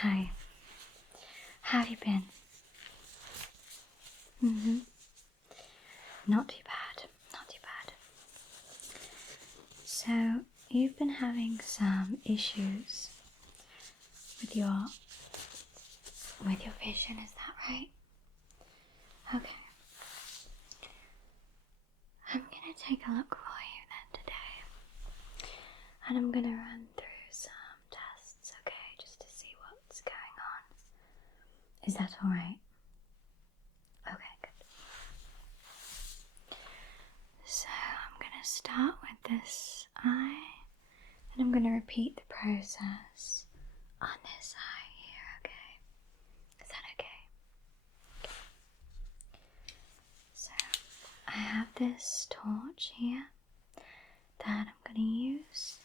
Hi. How have you been? Not too bad. Not too bad. So, you've been having some issues with your vision, is that right? Okay. I'm gonna take a look for you then today. And I'm gonna run through some tests, okay, just to see what's going on. Is that alright? Okay, good. So I'm gonna start with this eye, and I'm gonna repeat the process on this eye here, okay? Is that okay? So I have this torch here that I'm gonna use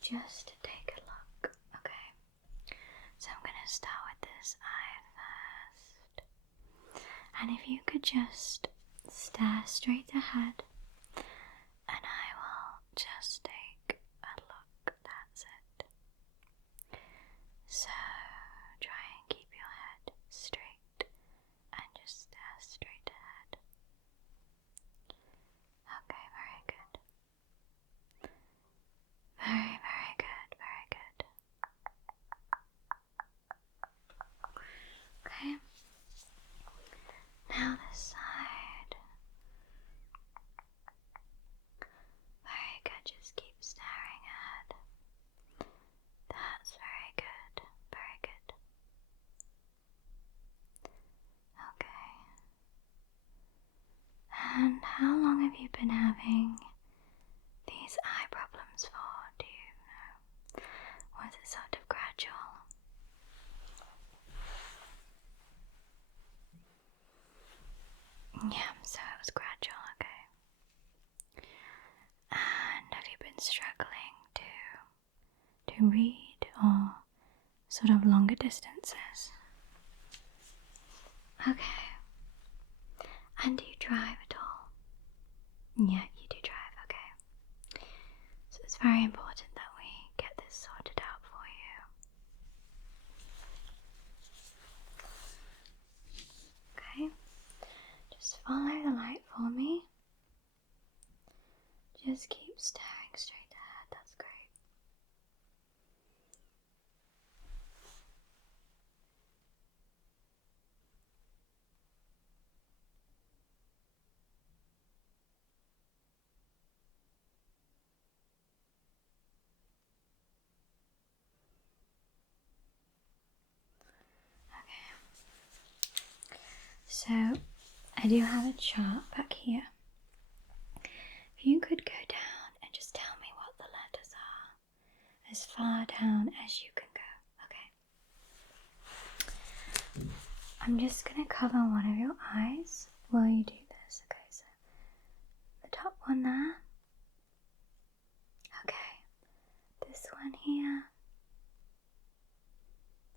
just to take a look, okay? So I'm gonna start with this eye first. And if you could just stare straight ahead, and I will just take a look. That's it. So try and keep your head straight and just stare straight ahead. Okay, very good. Very, very good, very good. Okay. Now this side. Very good, just keep staring ahead. That's very good, very good. Okay. And how long have you been having these eye problems for? Do you know? Was it sort of gradual? Yeah, so it was gradual, okay. And have you been struggling to read or sort of longer distances? Okay. And do you drive at all? Yeah, you do drive, okay. So it's very important that we get this sorted out for you. Okay. Just follow the light for me. Just keep staring straight ahead, that's great. Okay. So, I do have a chart back here. If you could go down and just tell me what the letters are, as far down as you can go, okay? I'm just going to cover one of your eyes while you do this, okay? So, the top one there. Okay. This one here.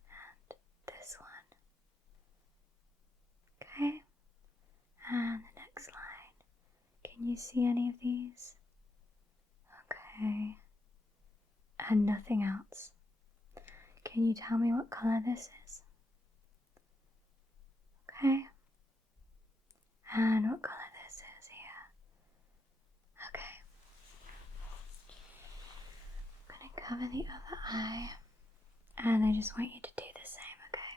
And this one. Okay. And the next line. Can you see any of these? Okay. And nothing else. Can you tell me what colour this is? Okay. And what colour this is here? Okay. I'm going to cover the other eye. And I just want you to do the same, okay?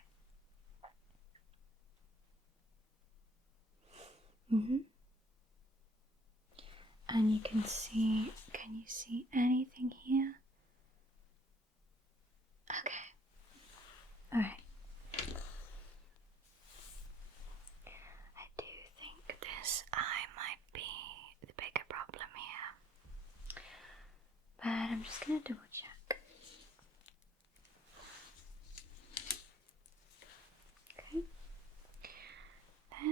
And you can see, you see anything here? Okay. Alright. I do think this eye might be the bigger problem here. But I'm just going to double check. Okay.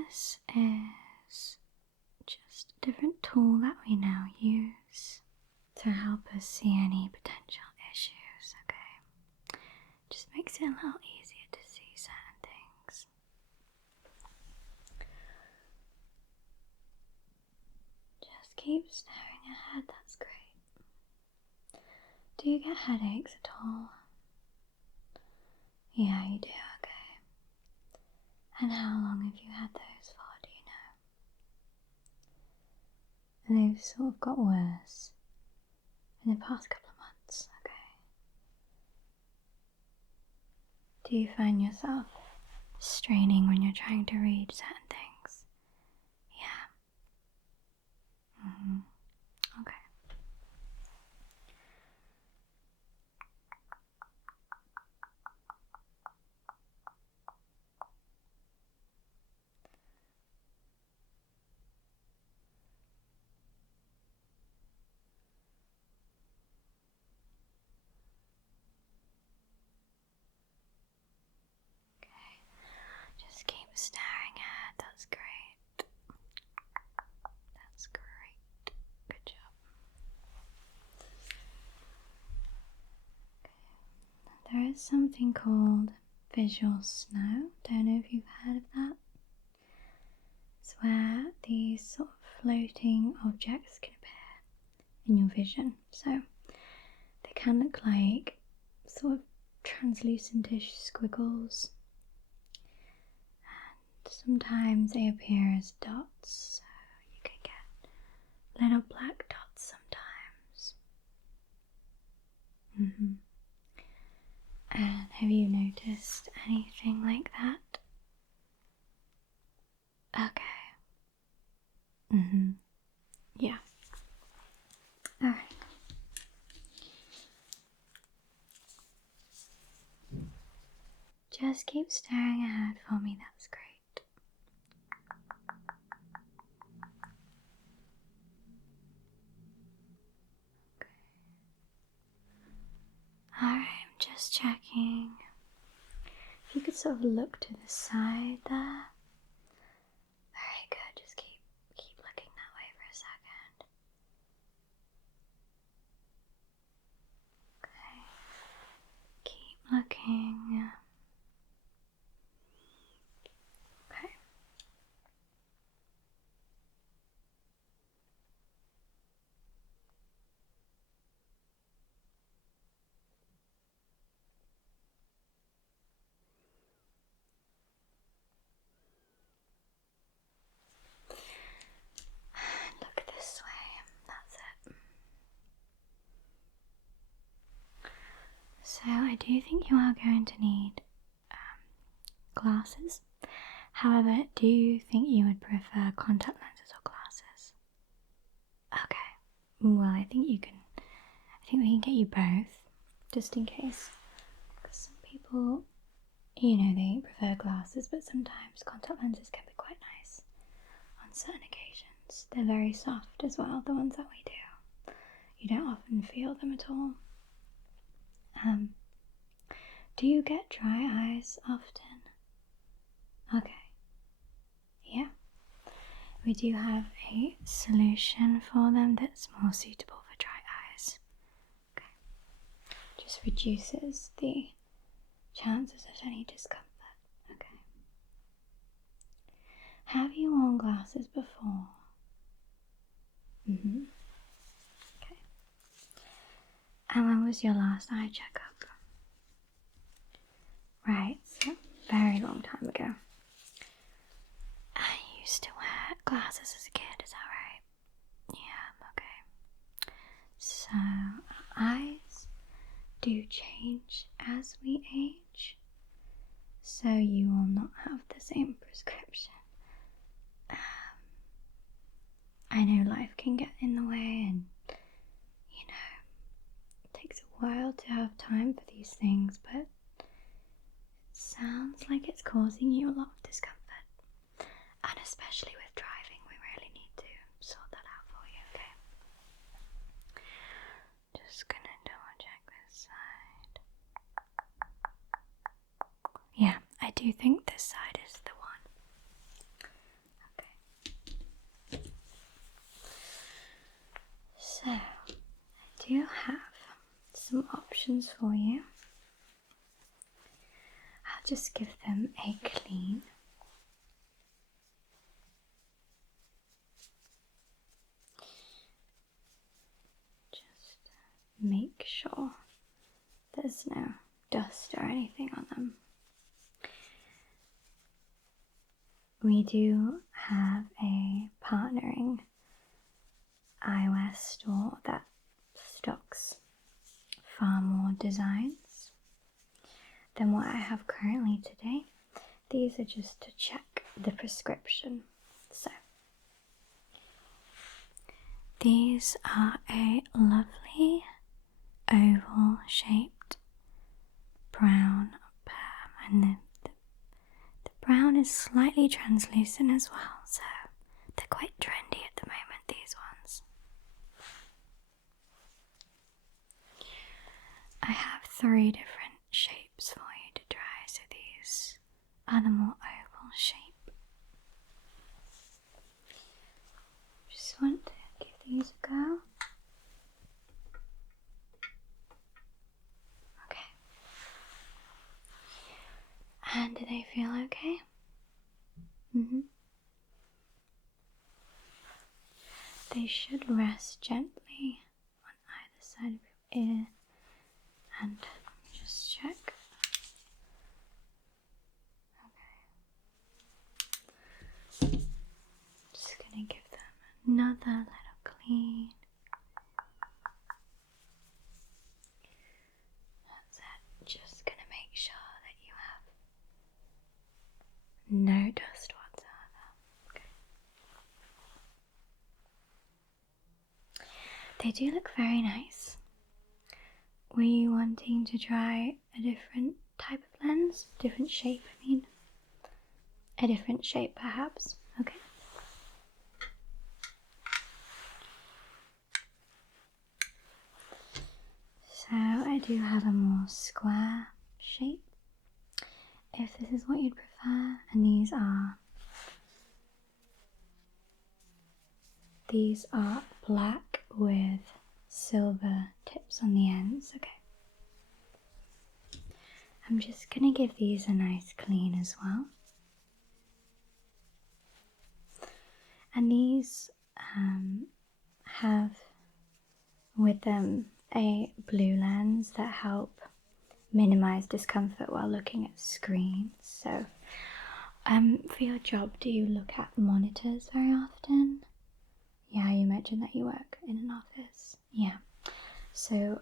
This is just a different tool that we now use to help us see any potential issues, okay? Just makes it a little easier to see certain things. Just keep staring ahead, that's great. Do you get headaches at all? Yeah, you do, okay. And how long have you had those for, do you know? And they've sort of got worse in the past couple of months, okay. Do you find yourself straining when you're trying to read certain things? Yeah. Okay. Just keep staring at. That's great. That's great. Good job. Okay. There is something called visual snow. Don't know if you've heard of that. It's where these sort of floating objects can appear in your vision. So they can look like sort of translucentish squiggles. Sometimes they appear as dots, so you can get little black dots sometimes. And have you noticed anything like that? Okay. Yeah. Alright. Just keep staring ahead for me, that's great. Alright, I'm just checking. If you could sort of look to the side there. Very good, just keep looking that way for a second. Okay. Keep looking. Okay. Look this way. That's it. So I do think you are going to need glasses. However, do you think you would prefer contact lenses or glasses? Okay. Well, I think we can get you both, just in case. Because some people, they prefer glasses, but sometimes contact lenses can be quite nice on certain occasions. They're very soft as well, the ones that we do. You don't often feel them at all. Do you get dry eyes often? Okay. Yeah. We do have a solution for them that's more suitable for dry eyes. Okay. Just reduces the chances of any discomfort. Okay. Have you worn glasses before? Okay. And when was your last eye checkup? Right, so very long time ago. I used to wear glasses as a kid, is that right? Yeah, okay. So, our eyes do change as we age, so you will not have the same prescription. I know life can get in the way, and it takes a while to have time for these things, but it sounds like it's causing you a lot of discomfort. And especially with driving, we really need to sort that out for you, okay? Just gonna double check this side. Yeah, I do think this side is the one. Okay. So, I do have some options for you. I'll just give them a clean. Just make sure there's no dust or anything on them. we do have a partnering eyewear store that stocks far more designs than what I have currently today. These are just to check the prescription. So, these are a lovely oval shaped brown pair, and the brown is slightly translucent as well, so they're quite trendy at the moment, these ones. I have 3 different shapes for you to try, so these are the more oval shape. Just want to give these a go. Okay. And do they feel okay? They should rest gently on either side of your ear. And just check. Okay. Just gonna give them another little clean. That's it. Just gonna make sure that you have no dust whatsoever. Okay. They do look very nice. Were you wanting to try a different type of lens? Different shape, I mean. A different shape, perhaps? Okay. So I do have a more square shape, if this is what you'd prefer, and these are black with silver tips on the ends. Okay. I'm just gonna give these a nice clean as well. And these have with them a blue lens that help minimize discomfort while looking at screens. So for your job, do you look at monitors very often? Yeah, you mentioned that you work in an office. Yeah. So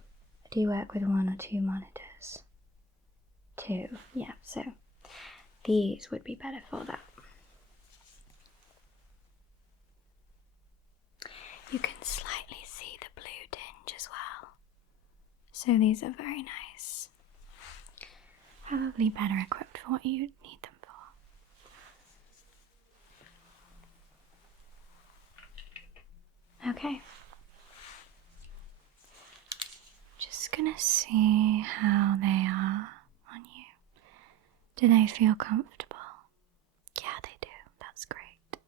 do you work with 1 or 2 monitors? 2. Yeah, so these would be better for that. You can slightly see the blue tinge as well. So these are very nice. Probably better equipped for what you need them for. Okay. Just gonna see how they are on you. Do they feel comfortable? Yeah, they do. That's great.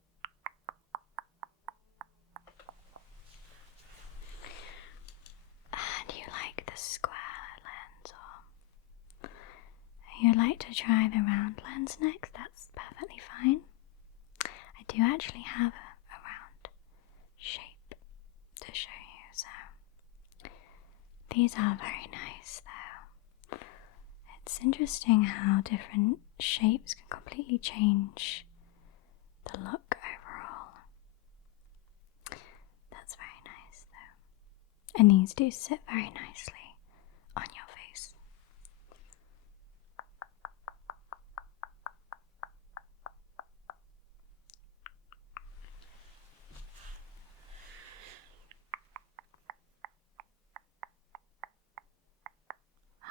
And you like the square lens, or you'd like to try the round lens next? That's perfectly fine. I do actually have a round shape to show you, so these are very nice though. It's interesting how different shapes can completely change the look overall. That's very nice though. And these do sit very nicely on your face.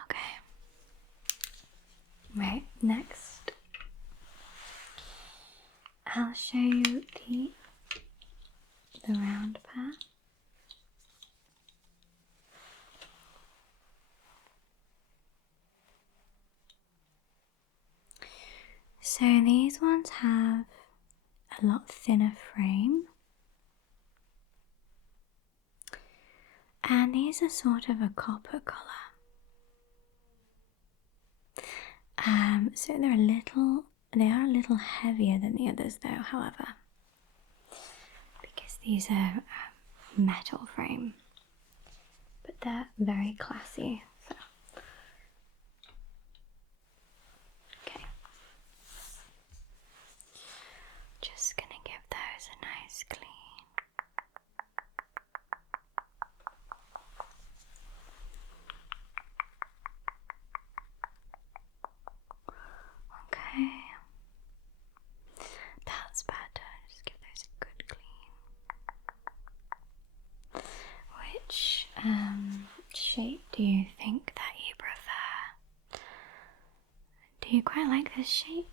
Okay. Right, next I'll show you the round pair. So these ones have a lot thinner frame, and these are sort of a copper colour. So they are a little heavier than the others though, however, because these are metal frame, but they're very classy. So, okay. Do you quite like this shape?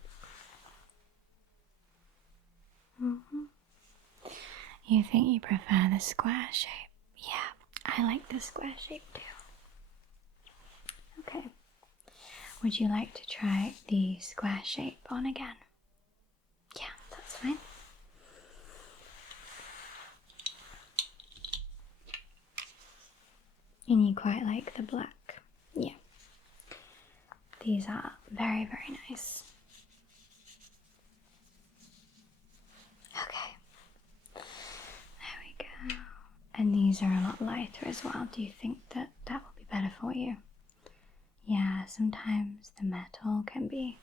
You think you prefer the square shape? Yeah, I like the square shape too. Okay. Would you like to try the square shape on again? Yeah, that's fine. And you quite like the black? Yeah. These are very, very nice. Okay. There we go. And these are a lot lighter as well. Do you think that that will be better for you? Yeah, sometimes the metal can be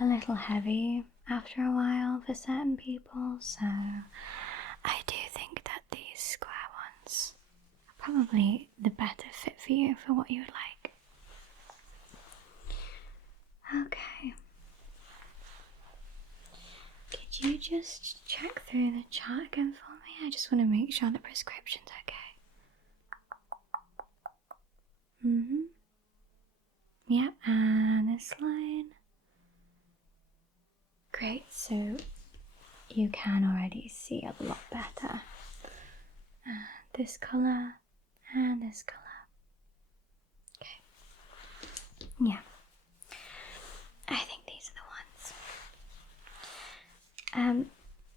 a little heavy after a while for certain people, so I do think that these square ones are probably the better fit for you for what you would like. Okay. Could you just check through the chart again for me? I just want to make sure the prescription's okay. Yep, and this line. Great, so you can already see a lot better. This colour and this colour. Okay. Yeah. I think these are the ones.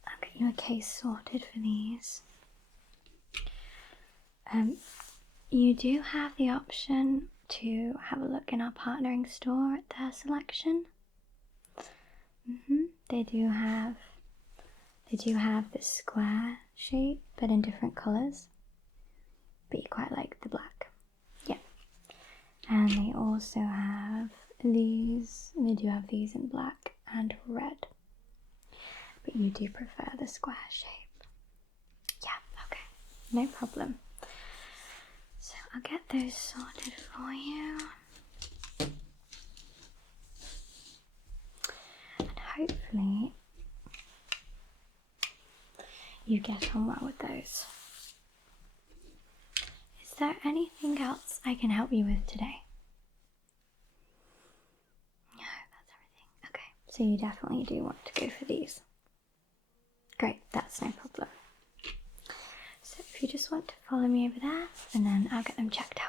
I'll get you a case sorted for these. You do have the option to have a look in our partnering store at their selection. They do have this square shape, but in different colours. But you quite like the black. Yeah. And they also have these. They do have these in black and red. But you do prefer the square shape. Yeah, okay. No problem. So I'll get those sorted for you. And hopefully you get on well with those. Is there anything else I can help you with today? No, that's everything. Okay, so you definitely do want to go for these. Great, that's no problem. So if you just want to follow me over there, and then I'll get them checked out.